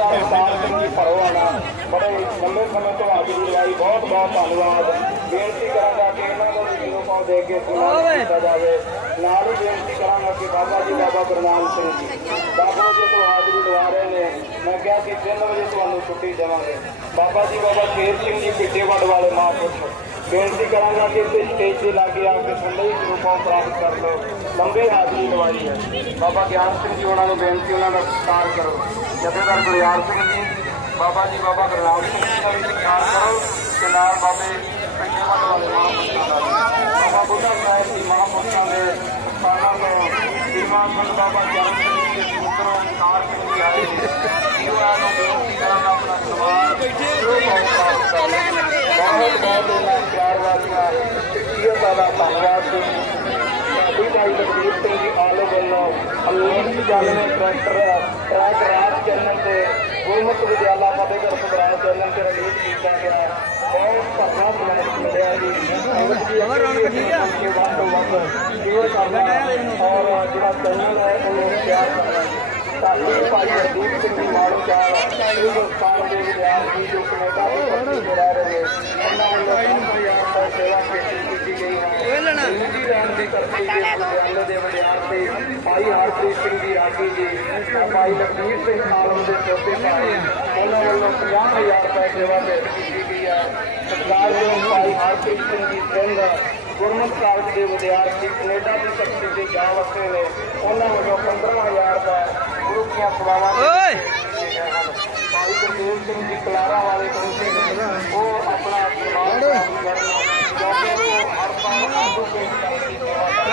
ਜਥੇਦਾਰ ਸਾਹਿਬ ਸਿੰਘ ਜੀ ਬੜੇ ਲੰਬੇ ਸਮੇਂ ਤੋਂ ਹਾਜ਼ਰੀ ਲਗਾਈ ਬਹੁਤ ਬਹੁਤ ਧੰਨਵਾਦ ਬੇਨਤੀ ਕਰਾਂਗਾ ਕਿ ਇਹਨਾਂ ਨੂੰ ਵੀ ਪਾਉ ਦੇ ਕੇ ਸਨਮਾਨ ਕੀਤਾ ਜਾਵੇ ਨਾਲ ਹੀ ਬੇਨਤੀ ਕਰਾਂਗਾ ਕਿ ਬਾਬਾ ਜੀ ਬਾਬਾ ਗੁਰਨਾਮ ਸਿੰਘ ਜੀ ਬਾਬਾ ਜੀ ਤੋਂ ਹਾਜ਼ਰੀ ਲਵਾ ਰਹੇ ਨੇ ਮੈਂ ਕਿਹਾ ਕਿ 3 ਵਜੇ ਤੁਹਾਨੂੰ ਛੁੱਟੀ ਦੇਵਾਂਗੇ ਬਾਬਾ ਜੀ ਬਾਬਾ ਕੇਰ ਸਿੰਘ ਜੀ ਪਿੱਟੇਵੜ ਵਾਲੇ ਮਹਾਂਪੁਰਖ ਬੇਨਤੀ ਕਰਾਂਗਾ ਕਿ ਇਸ ਸਟੇਜ ਤੇ ਲਾਗੇ ਆ ਕੇ ਸੰਦੇਸ਼ ਰੂਪਾਂ ਪ੍ਰਾਪਤ ਕਰ ਲਓ। ਲੰਬੇ ਹਾਜ਼ਰੀ ਲਵਾਈ ਹੈ। ਬਾਬਾ ਗਿਆਨ ਸਿੰਘ ਜੀ, ਉਹਨਾਂ ਨੂੰ ਬੇਨਤੀ, ਉਹਨਾਂ ਦਾ ਸਤਿਕਾਰ ਕਰੋ। ਜਥੇਦਾਰ ਗੁਰਿਆਲ ਸਿੰਘ ਜੀ, ਬਾਬਾ ਜੀ, ਬਾਬਾ ਗੁਰਨਾਮ ਸਿੰਘ ਜੀ ਦਾ ਵੀ ਸਤਿਕਾਰ ਕਰੋ ਤੇ ਨਾਲ ਬਾਬੇ ਪਿੰਡੇਵੱਡ ਵਾਲੇ ਮਹਾਂਪੁਰਖਾਂ ਦਾ ਬਾਬਾ ਬੁੱਢਾ ਸਾਹਿਬ ਜੀ ਮਹਾਂਪੁਰਖਾਂ ਦੇ ਸਥਾਨਾਂ ਤੋਂ ਦੀਵਾਨ ਸਿੰਘ ਬਾਬਾ ਗਿਆਨ ਸਿੰਘ ਜੀ ਦੇ ਪੁੱਤਰ ਓਂਕਾਰ ਸਿੰਘ ਜੀ ਆਏ। ਨੇ ਜੀਵਾਂ ਨੂੰ ਬੇਨਤੀ ਕਰਾਂਗਾ, ਆਪਣਾ ਸਨਮਾਨ ਬਹੁਤ ਬਹੁਤ ਇਹਨਾਂ ਪਿਆਰ ਵਾਲੀਆਂ ਚਿੱਠੀਆਂ ਦਾ ਦਾ ਧੰਨਵਾਦ ਜੀ ਸਾਡੀ ਭਾਈ ਲਖਵੀਰ ਸਿੰਘ ਜੀ ਆਲੇ ਵੱਲੋਂ ਜਾਲਵੇਂ ਟਰੈਕਟਰ ਟਰੈਕ ਰਾਜ ਚੈਨਲ ਤੇ ਗੁਰਮੁਖ ਵਿਦਿਆਲਾ ਫਤਿਹਗੜ੍ਹ ਸਬਰਾਜ ਚੈਨਲ ਤੇ ਰਿਲੀਜ਼ ਕੀਤਾ ਗਿਆ। ਬਹੁਤ ਭਰਨਾ ਸਮਾਜ ਮਿਲਿਆ ਜੀ ਹੋਰ ਰੌਣਕ ਠੀਕ ਆ? ਵੱਧ ਤੋਂ ਵੱਧ ਜੀਵਨ ਕਰਨਾ ਔਰ ਜਿਹੜਾ ਚੈਨਲ ਹੈ ਉਹਨੂੰ ਪਿਆਰ ਕਰਨਾ ਸਾਡੀ ਭਾਈ ਹਰਦੀਪ ਸਿੰਘ ਜੀ ਮਾਲੂ ਚਾਲ ਇਹ ਹਿੰਦੁਸਤਾਨ ਦੇ ਵਿਦਿਆਰਥੀ ਜੋ ਕੈਨੇਡਾ ਦੇ ਪੱਟੀ ਤੇ ਰਹਿ ਰਹੇ ਨੇ ਉਹਨਾਂ ਵੱਲੋਂ ਪੰਜ ਹਜ਼ਾਰ ਦਾ ਸੇਵਾ ਕੀਤੀ ਕੀਤੀ ਗਈ ਹੈ ਨਿਊਜ਼ੀਲੈਂਡ ਦੀ ਧਰਤੀ ਦੇ ਦੇ ਵਿਦਿਆਰਥੀ ਭਾਈ ਹਰਪ੍ਰੀਤ ਸਿੰਘ ਜੀ ਰਾਗੀ ਜੀ ਭਾਈ ਲਖਵੀਰ ਸਿੰਘ ਆਲਮ ਦੇ ਛੋਟੇ ਭਾਈ ਉਹਨਾਂ ਵੱਲੋਂ 50000 ਰੁਪਏ ਸੇਵਾ ਭੇਟ ਕੀਤੀ ਗਈ ਹੈ ਸਰਕਾਰ ਦੇ ਭਾਈ ਹਰਪ੍ਰੀਤ ਸਿੰਘ ਜੀ ਸਿੰਘ ਗੁਰਮੁਖ ਕਾਲਜ ਦੇ ਵਿਦਿਆਰਥੀ ਕੈਨੇਡਾ ਦੀ ਧਰਤੀ ਤੇ ਜਾ ਵਸੇ ਨੇ ਉਹਨਾਂ ਵੱਲੋਂ 15000 ਰੁਪਏ ਗੁਰੂ ਦੀਆਂ ਸੇਵਾਵਾਂ ਭਾਈ ਗੁਰਦੇਵ ਸਿੰਘ ਜੀ ਕਲਾਰਾ ਵਾਲੇ ਪਹੁੰਚੇ ਨੇ ਉਹ ਆਪਣਾ ਸਨਮਾਨ ਪ੍ਰਾਪਤ ਕਰਨ ਕਿਉਂਕਿ ਉਹ ਹਰ ਸਾਲ ਆਗੂ ਪੇਸ਼ ਕਰਕੇ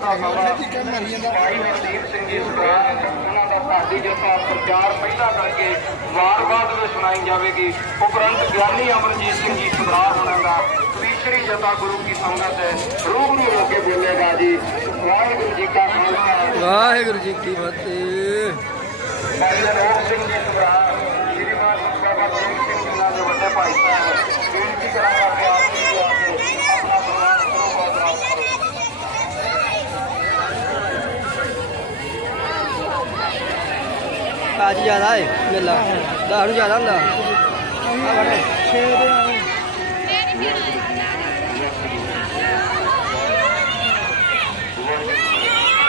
ਭਾਈ ਨਰਦੀਪ ਸਿੰਘ ਜੀ ਸੁਖਰਾਨ ਉਹਨਾਂ ਦਾ ਸਾਡੀ ਜਥਾ ਪ੍ਰਚਾਰ ਪਹਿਲਾਂ ਕਰਕੇ ਵਾਰ ਵਾਰ ਵਿੱਚ ਸੁਣਾਈ ਜਾਵੇਗੀ ਉਪਰੰਤ ਗਿਆਨੀ ਅਮਰਜੀਤ ਸਿੰਘ ਜੀ ਸੁਧਾਰ ਹੋਣਾ ਦਾ ਤੀਸਰੀ ਜਥਾ ਗੁਰੂ ਕੀ ਸੰਗਤ ਹੈ ਰੂਬਰੂ ਹੋ ਕੇ ਬੋਲੇਗਾ ਜੀ ਵਾਹਿਗੁਰੂ ਜੀ ਕਾ ਖਾਲਸਾ ਵਾਹਿਗੁਰੂ ਜੀ ਕੀ ਫਤਿਹ। ਭਾਈ ਨਰੋਗ ਸਿੰਘ ਜੀ ਸੁਧਾਰ કાજી યાદ આવે મેલા દારૂ યાદ આવે આ બને